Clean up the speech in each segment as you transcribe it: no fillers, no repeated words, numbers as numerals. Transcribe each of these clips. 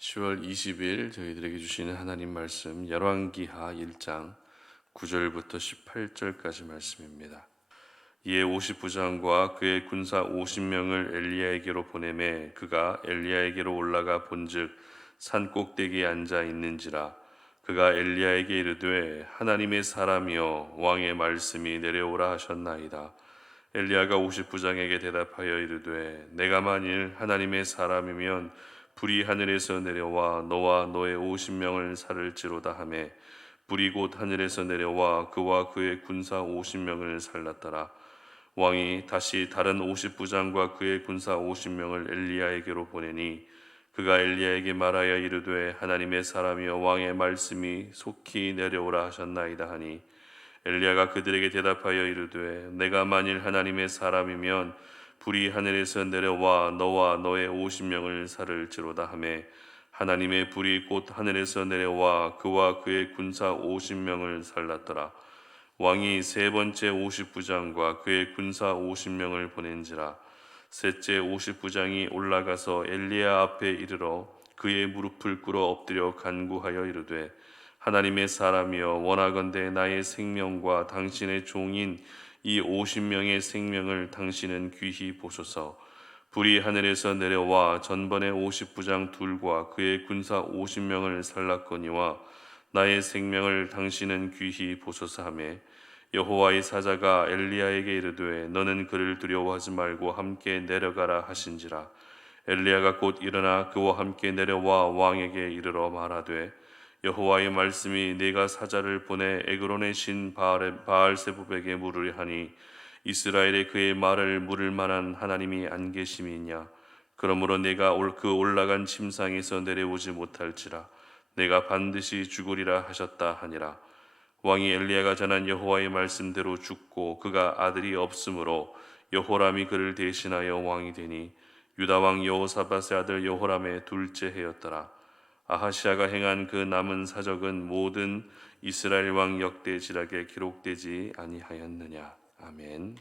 10월 20일 저희들에게 주시는 하나님 말씀 열왕기하 1장 9절부터 18절까지 말씀입니다. 이에 50부장과 그의 군사 50명을 엘리야에게로 보내매 그가 엘리야에게로 올라가 본즉 산 꼭대기에 앉아 있는지라. 그가 엘리야에게 이르되 하나님의 사람이여 왕의 말씀이 내려오라 하셨나이다. 엘리야가 50부장에게 대답하여 이르되 내가 만일 하나님의 사람이면 불이 하늘에서 내려와 너와 너의 50명을 살을지로다 하매 불이 곧 하늘에서 내려와 그와 그의 군사 50명을 살랐더라. 왕이 다시 다른 50부장과 그의 군사 50명을 엘리야에게로 보내니 그가 엘리야에게 말하여 이르되 하나님의 사람이여 왕의 말씀이 속히 내려오라 하셨나이다 하니 엘리야가 그들에게 대답하여 이르되 내가 만일 하나님의 사람이면 불이 하늘에서 내려와 너와 너의 50명을 살을지로다 하매 하나님의 불이 곧 하늘에서 내려와 그와 그의 군사 50명을 살랐더라. 왕이 세 번째 50부장과 그의 군사 50명을 보낸지라. 셋째 50부장이 올라가서 엘리야 앞에 이르러 그의 무릎을 꿇어 엎드려 간구하여 이르되 하나님의 사람이여 원하건대 나의 생명과 당신의 종인 이 50명의 생명을 당신은 귀히 보소서. 불이 하늘에서 내려와 전번에 50부장 둘과 그의 군사 50명을 살랐거니와 나의 생명을 당신은 귀히 보소서 하매 여호와의 사자가 엘리야에게 이르되 너는 그를 두려워하지 말고 함께 내려가라 하신지라. 엘리야가 곧 일어나 그와 함께 내려와 왕에게 이르러 말하되 여호와의 말씀이 내가 사자를 보내 에그론의 신 바알세부백에 물으려 하니 이스라엘에 그의 말을 물을 만한 하나님이 안 계심이냐. 그러므로 내가 그 올라간 침상에서 내려오지 못할지라. 내가 반드시 죽으리라 하셨다 하니라. 왕이 엘리야가 전한 여호와의 말씀대로 죽고 그가 아들이 없으므로 여호람이 그를 대신하여 왕이 되니 유다 왕 여호사밧의 아들 여호람의 둘째 해였더라. 아하시아가 행한 그 남은 사적은 모든 이스라엘 왕 역대 지략에 기록되지 아니하였느냐. 아멘.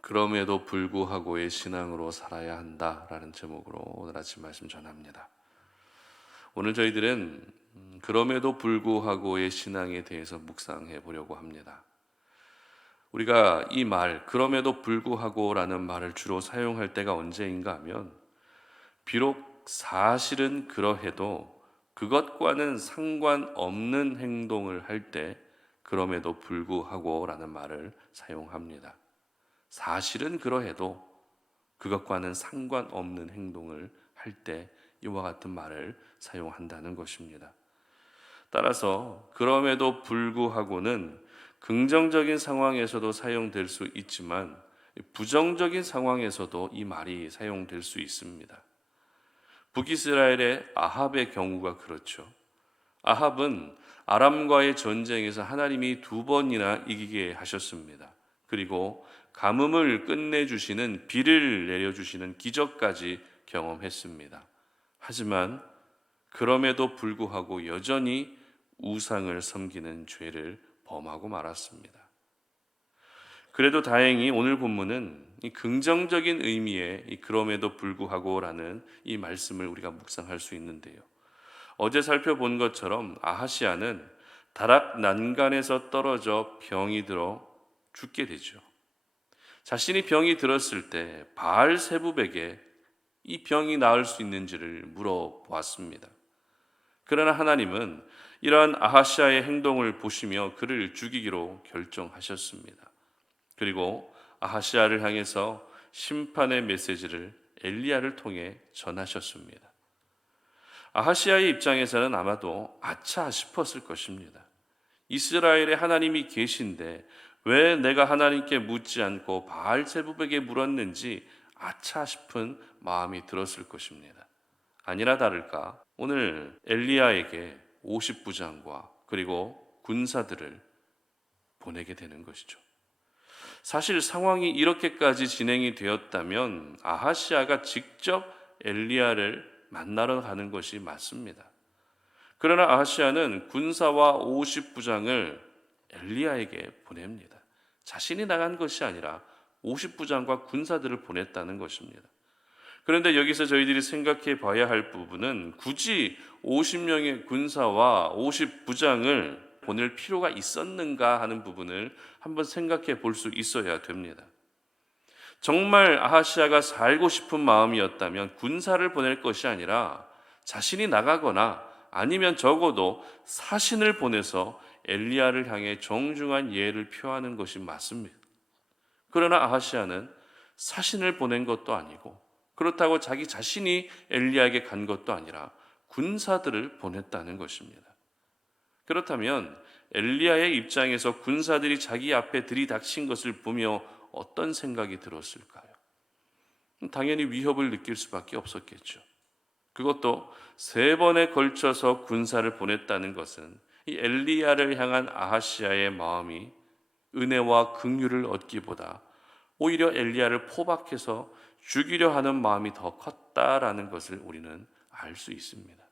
그럼에도 불구하고의 신앙으로 살아야 한다라는 제목으로 오늘 아침 말씀 전합니다. 오늘 저희들은 그럼에도 불구하고의 신앙에 대해서 묵상해 보려고 합니다. 우리가 이 말, 그럼에도 불구하고라는 말을 주로 사용할 때가 언제인가 하면 비록 사실은 그러해도 그것과는 상관없는 행동을 할 때 그럼에도 불구하고라는 말을 사용합니다. 사실은 그러해도 그것과는 상관없는 행동을 할 때 이와 같은 말을 사용한다는 것입니다. 따라서 그럼에도 불구하고는 긍정적인 상황에서도 사용될 수 있지만 부정적인 상황에서도 이 말이 사용될 수 있습니다. 북이스라엘의 아합의 경우가 그렇죠. 아합은 아람과의 전쟁에서 하나님이 2번이나 이기게 하셨습니다. 그리고 가뭄을 끝내주시는 비를 내려주시는 기적까지 경험했습니다. 하지만 그럼에도 불구하고 여전히 우상을 섬기는 죄를 범하고 말았습니다. 그래도 다행히 오늘 본문은 이 긍정적인 의미의 이 그럼에도 불구하고라는 이 말씀을 우리가 묵상할 수 있는데요. 어제 살펴본 것처럼 아하시아는 다락 난간에서 떨어져 병이 들어 죽게 되죠. 자신이 병이 들었을 때 바알세부백에 이 병이 나을 수 있는지를 물어보았습니다. 그러나 하나님은 이러한 아하시아의 행동을 보시며 그를 죽이기로 결정하셨습니다. 그리고 아하시아를 향해서 심판의 메시지를 엘리야를 통해 전하셨습니다. 아하시아의 입장에서는 아마도 아차 싶었을 것입니다. 이스라엘에 하나님이 계신데 왜 내가 하나님께 묻지 않고 바알세부백에 물었는지 아차 싶은 마음이 들었을 것입니다. 아니나 다를까 오늘 엘리야에게 50부장과 그리고 군사들을 보내게 되는 것이죠. 사실 상황이 이렇게까지 진행이 되었다면 아하시아가 직접 엘리야를 만나러 가는 것이 맞습니다. 그러나 아하시아는 군사와 50부장을 엘리야에게 보냅니다. 자신이 나간 것이 아니라 50부장과 군사들을 보냈다는 것입니다. 그런데 여기서 저희들이 생각해 봐야 할 부분은 굳이 50명의 군사와 50부장을 보낼 필요가 있었는가 하는 부분을 한번 생각해 볼 수 있어야 됩니다. 정말 아하시아가 살고 싶은 마음이었다면 군사를 보낼 것이 아니라 자신이 나가거나 아니면 적어도 사신을 보내서 엘리야를 향해 정중한 예를 표하는 것이 맞습니다. 그러나 아하시아는 사신을 보낸 것도 아니고 그렇다고 자기 자신이 엘리야에게 간 것도 아니라 군사들을 보냈다는 것입니다. 그렇다면 엘리야의 입장에서 군사들이 자기 앞에 들이닥친 것을 보며 어떤 생각이 들었을까요? 당연히 위협을 느낄 수밖에 없었겠죠. 그것도 3번에 걸쳐서 군사를 보냈다는 것은 이 엘리야를 향한 아하시아의 마음이 은혜와 긍휼을 얻기보다 오히려 엘리야를 포박해서 죽이려 하는 마음이 더 컸다라는 것을 우리는 알 수 있습니다.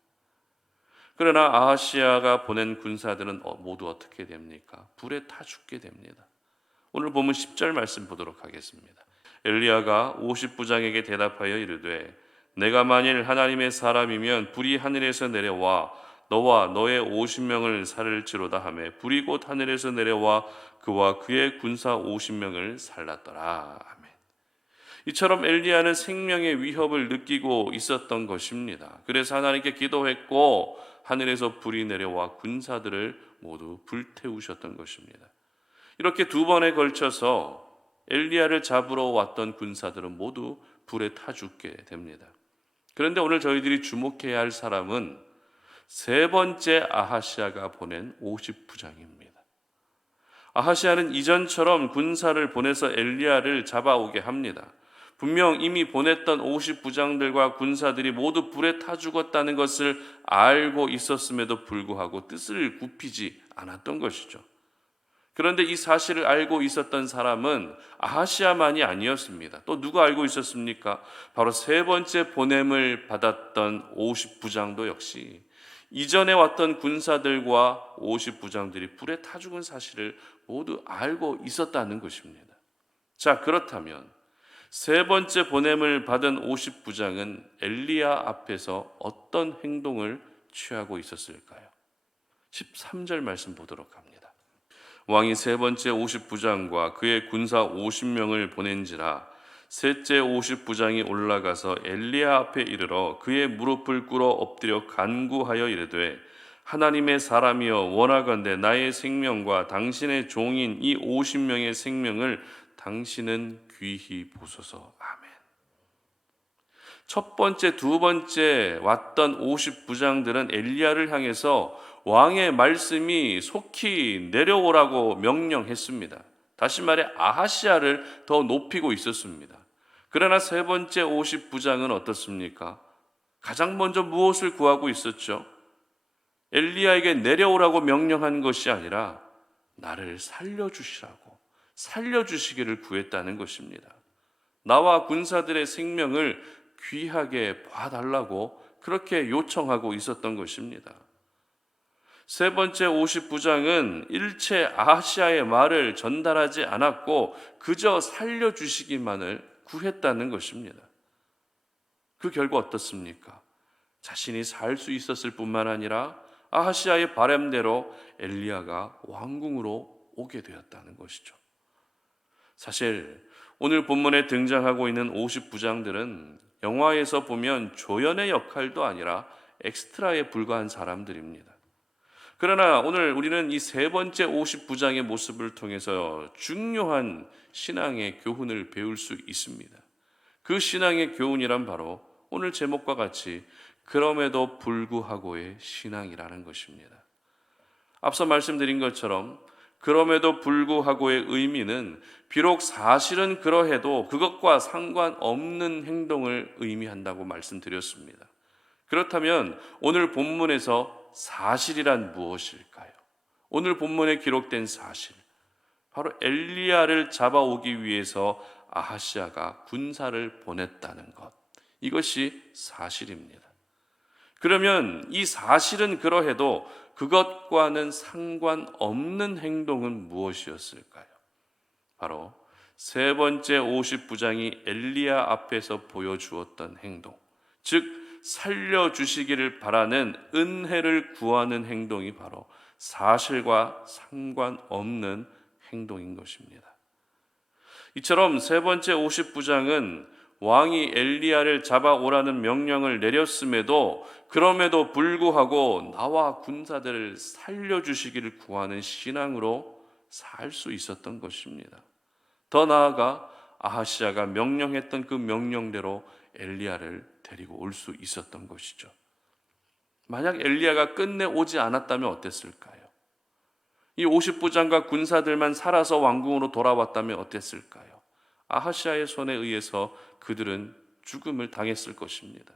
그러나 아하시아가 보낸 군사들은 모두 어떻게 됩니까? 불에 타 죽게 됩니다. 오늘 보면 10절 말씀 보도록 하겠습니다. 엘리야가 50부장에게 대답하여 이르되 내가 만일 하나님의 사람이면 불이 하늘에서 내려와 너와 너의 50명을 살을지로다 하매 불이 곧 하늘에서 내려와 그와 그의 군사 50명을 살랐더라. 아멘. 이처럼 엘리야는 생명의 위협을 느끼고 있었던 것입니다. 그래서 하나님께 기도했고 하늘에서 불이 내려와 군사들을 모두 불태우셨던 것입니다. 이렇게 2번에 걸쳐서 엘리야를 잡으러 왔던 군사들은 모두 불에 타 죽게 됩니다. 그런데 오늘 저희들이 주목해야 할 사람은 3번째 아하시아가 보낸 50부장입니다. 아하시아는 이전처럼 군사를 보내서 엘리야를 잡아오게 합니다. 분명 이미 보냈던 50부장들과 군사들이 모두 불에 타 죽었다는 것을 알고 있었음에도 불구하고 뜻을 굽히지 않았던 것이죠. 그런데 이 사실을 알고 있었던 사람은 아하시아만이 아니었습니다. 또 누가 알고 있었습니까? 바로 3번째 보냄을 받았던 50부장도 역시 이전에 왔던 군사들과 50부장들이 불에 타 죽은 사실을 모두 알고 있었다는 것입니다. 자, 그렇다면 3번째 보냄을 받은 50부장은 엘리야 앞에서 어떤 행동을 취하고 있었을까요? 13절 말씀 보도록 합니다. 왕이 3번째 50부장과 그의 군사 50명을 보낸지라 셋째 50부장이 올라가서 엘리야 앞에 이르러 그의 무릎을 꿇어 엎드려 간구하여 이르되 하나님의 사람이여 원하건대 나의 생명과 당신의 종인 이 50명의 생명을 당신은 귀히 보소서. 아멘. 첫 번째, 2번째 왔던 50부장들은 엘리야를 향해서 왕의 말씀이 속히 내려오라고 명령했습니다. 다시 말해 아하시아를 더 높이고 있었습니다. 그러나 3번째 50부장은 어떻습니까? 가장 먼저 무엇을 구하고 있었죠? 엘리야에게 내려오라고 명령한 것이 아니라 나를 살려주시기를 구했다는 것입니다. 나와 군사들의 생명을 귀하게 봐달라고 그렇게 요청하고 있었던 것입니다. 3번째 50부장은 일체 아하시아의 말을 전달하지 않았고 그저 살려주시기만을 구했다는 것입니다. 그 결과 어떻습니까? 자신이 살 수 있었을 뿐만 아니라 아하시아의 바람대로 엘리야가 왕궁으로 오게 되었다는 것이죠. 사실 오늘 본문에 등장하고 있는 50부장들은 영화에서 보면 조연의 역할도 아니라 엑스트라에 불과한 사람들입니다. 그러나 오늘 우리는 이 3번째 50부장의 모습을 통해서 중요한 신앙의 교훈을 배울 수 있습니다. 그 신앙의 교훈이란 바로 오늘 제목과 같이 그럼에도 불구하고의 신앙이라는 것입니다. 앞서 말씀드린 것처럼 그럼에도 불구하고의 의미는 비록 사실은 그러해도 그것과 상관없는 행동을 의미한다고 말씀드렸습니다. 그렇다면 오늘 본문에서 사실이란 무엇일까요? 오늘 본문에 기록된 사실, 바로 엘리야를 잡아오기 위해서 아하시아가 군사를 보냈다는 것, 이것이 사실입니다. 그러면 이 사실은 그러해도 그것과는 상관없는 행동은 무엇이었을까요? 바로 세 번째 50부장이 엘리야 앞에서 보여주었던 행동, 즉 살려주시기를 바라는 은혜를 구하는 행동이 바로 사실과 상관없는 행동인 것입니다. 이처럼 세 번째 50부장은 왕이 엘리야를 잡아오라는 명령을 내렸음에도 그럼에도 불구하고 나와 군사들을 살려주시기를 구하는 신앙으로 살 수 있었던 것입니다. 더 나아가 아하시아가 명령했던 그 명령대로 엘리야를 데리고 올 수 있었던 것이죠. 만약 엘리야가 끝내 오지 않았다면 어땠을까요? 이 50부장과 군사들만 살아서 왕궁으로 돌아왔다면 어땠을까요? 아하시아의 손에 의해서 그들은 죽음을 당했을 것입니다.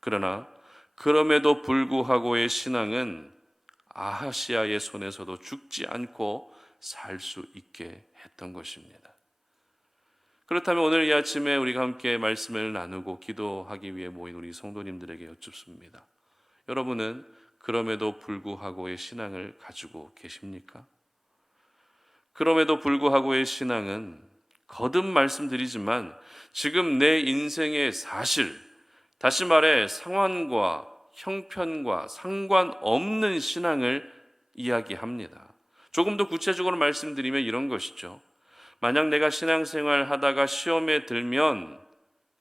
그러나 그럼에도 불구하고의 신앙은 아하시아의 손에서도 죽지 않고 살 수 있게 했던 것입니다. 그렇다면 오늘 이 아침에 우리가 함께 말씀을 나누고 기도하기 위해 모인 우리 성도님들에게 여쭙습니다. 여러분은 그럼에도 불구하고의 신앙을 가지고 계십니까? 그럼에도 불구하고의 신앙은 거듭 말씀드리지만 지금 내 인생의 사실, 다시 말해 상황과 형편과 상관없는 신앙을 이야기합니다. 조금 더 구체적으로 말씀드리면 이런 것이죠. 만약 내가 신앙생활 하다가 시험에 들면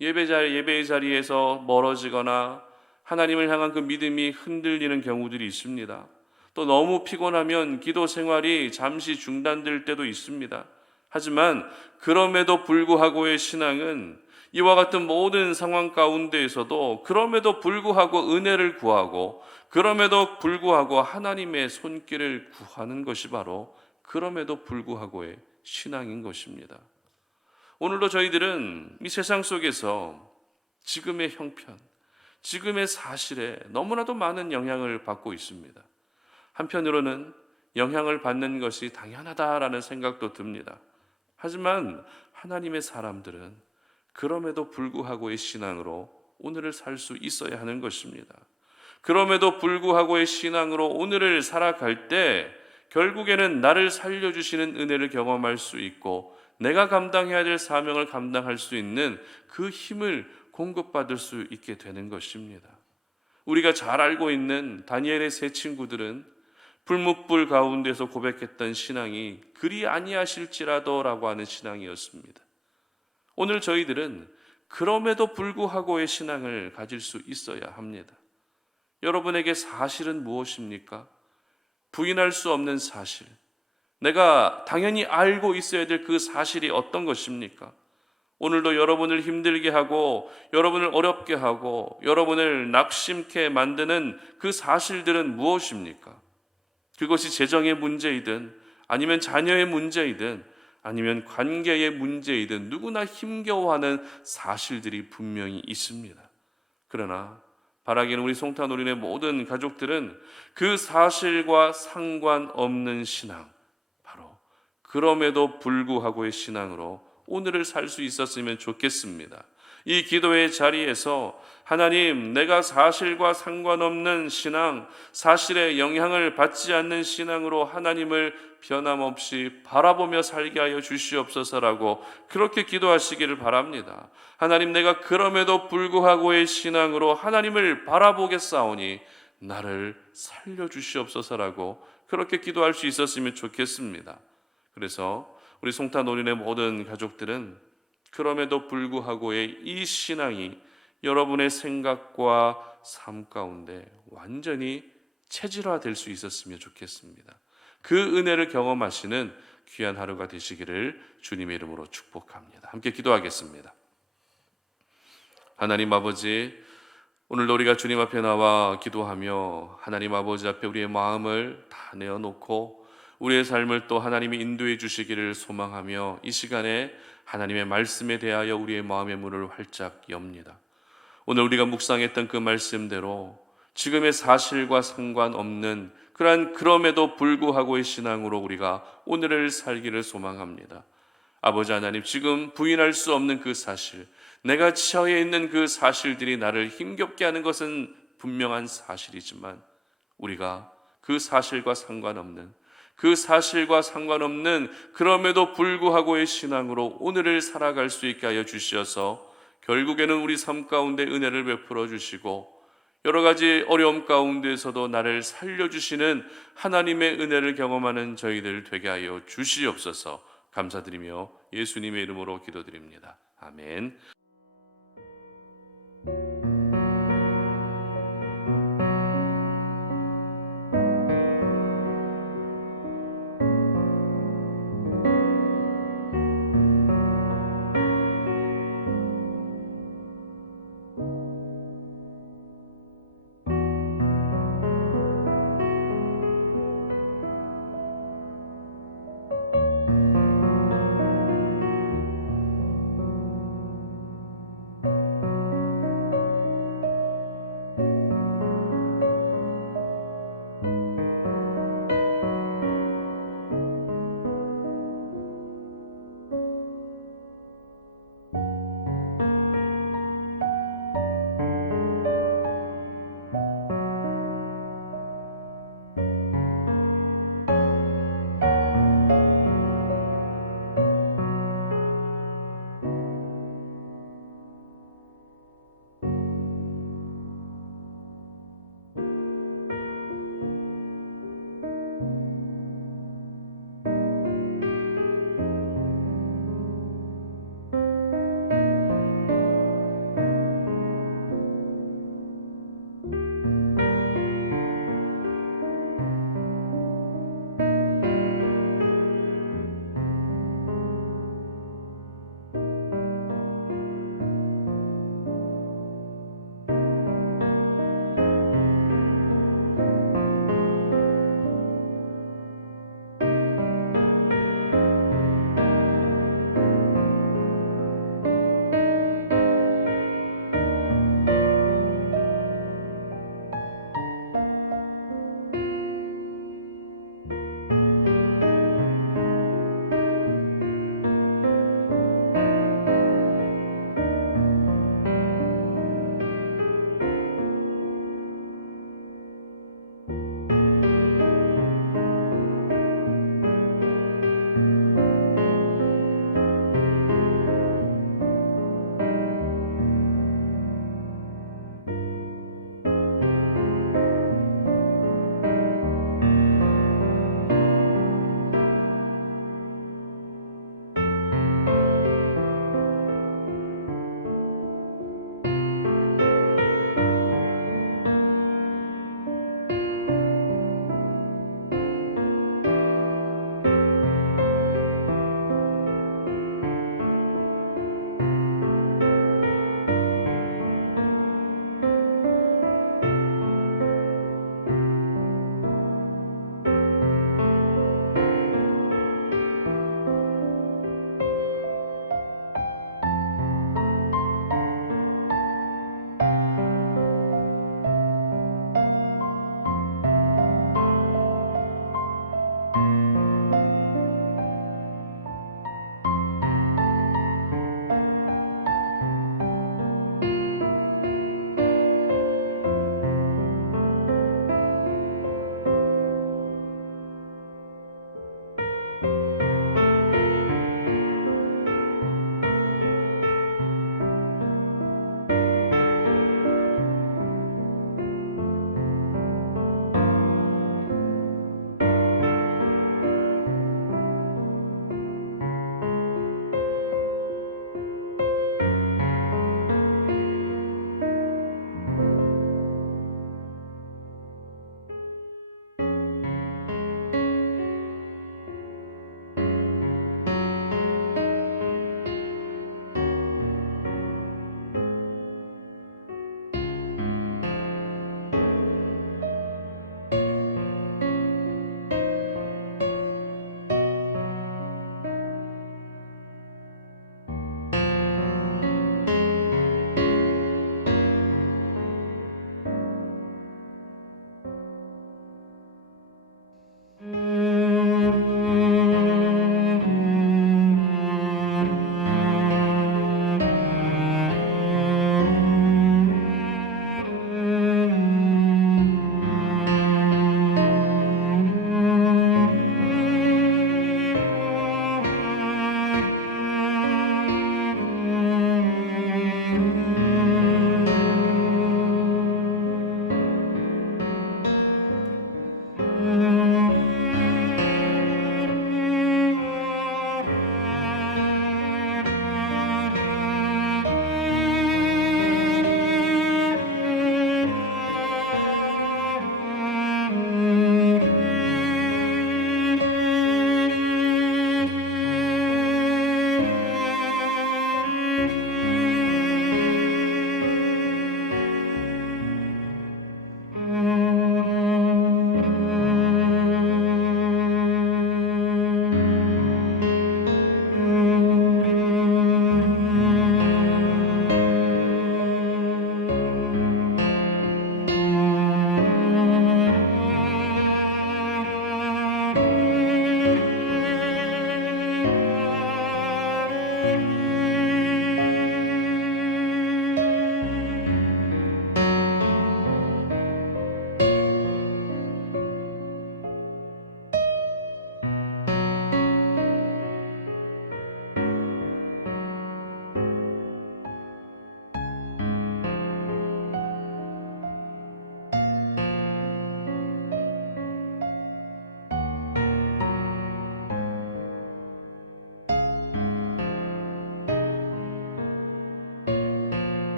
예배의 자리에서 멀어지거나 하나님을 향한 그 믿음이 흔들리는 경우들이 있습니다. 또 너무 피곤하면 기도 생활이 잠시 중단될 때도 있습니다. 하지만 그럼에도 불구하고의 신앙은 이와 같은 모든 상황 가운데에서도 그럼에도 불구하고 은혜를 구하고 그럼에도 불구하고 하나님의 손길을 구하는 것이 바로 그럼에도 불구하고의 신앙인 것입니다. 오늘도 저희들은 이 세상 속에서 지금의 형편, 지금의 사실에 너무나도 많은 영향을 받고 있습니다. 한편으로는 영향을 받는 것이 당연하다라는 생각도 듭니다. 하지만 하나님의 사람들은 그럼에도 불구하고의 신앙으로 오늘을 살 수 있어야 하는 것입니다. 그럼에도 불구하고의 신앙으로 오늘을 살아갈 때 결국에는 나를 살려주시는 은혜를 경험할 수 있고 내가 감당해야 될 사명을 감당할 수 있는 그 힘을 공급받을 수 있게 되는 것입니다. 우리가 잘 알고 있는 다니엘의 세 친구들은 불묵불 가운데서 고백했던 신앙이 그리 아니하실지라도 라고 하는 신앙이었습니다. 오늘 저희들은 그럼에도 불구하고의 신앙을 가질 수 있어야 합니다. 여러분에게 사실은 무엇입니까? 부인할 수 없는 사실, 내가 당연히 알고 있어야 될 그 사실이 어떤 것입니까? 오늘도 여러분을 힘들게 하고 여러분을 어렵게 하고 여러분을 낙심케 만드는 그 사실들은 무엇입니까? 그것이 재정의 문제이든 아니면 자녀의 문제이든 아니면 관계의 문제이든 누구나 힘겨워하는 사실들이 분명히 있습니다. 그러나 바라기는 우리 송탄오린의 모든 가족들은 그 사실과 상관없는 신앙, 바로 그럼에도 불구하고의 신앙으로 오늘을 살 수 있었으면 좋겠습니다. 이 기도의 자리에서 하나님, 내가 사실과 상관없는 신앙, 사실에 영향을 받지 않는 신앙으로 하나님을 변함없이 바라보며 살게 하여 주시옵소서라고 그렇게 기도하시기를 바랍니다. 하나님, 내가 그럼에도 불구하고의 신앙으로 하나님을 바라보겠사오니 나를 살려주시옵소서라고 그렇게 기도할 수 있었으면 좋겠습니다. 그래서 우리 송탄오린의 모든 가족들은 그럼에도 불구하고의 이 신앙이 여러분의 생각과 삶 가운데 완전히 체질화될 수 있었으면 좋겠습니다. 그 은혜를 경험하시는 귀한 하루가 되시기를 주님의 이름으로 축복합니다. 함께 기도하겠습니다. 하나님 아버지, 오늘도 우리가 주님 앞에 나와 기도하며 하나님 아버지 앞에 우리의 마음을 다 내어놓고 우리의 삶을 또 하나님이 인도해 주시기를 소망하며 이 시간에 하나님의 말씀에 대하여 우리의 마음의 문을 활짝 엽니다. 오늘 우리가 묵상했던 그 말씀대로 지금의 사실과 상관없는 그러한 그럼에도 불구하고의 신앙으로 우리가 오늘을 살기를 소망합니다. 아버지 하나님, 지금 부인할 수 없는 그 사실, 내가 처해 있는 그 사실들이 나를 힘겹게 하는 것은 분명한 사실이지만 우리가 그 사실과 상관없는 그 사실과 상관없는 그럼에도 불구하고의 신앙으로 오늘을 살아갈 수 있게 하여 주시어서 결국에는 우리 삶 가운데 은혜를 베풀어 주시고 여러 가지 어려움 가운데서도 나를 살려주시는 하나님의 은혜를 경험하는 저희들 되게 하여 주시옵소서. 감사드리며 예수님의 이름으로 기도드립니다. 아멘.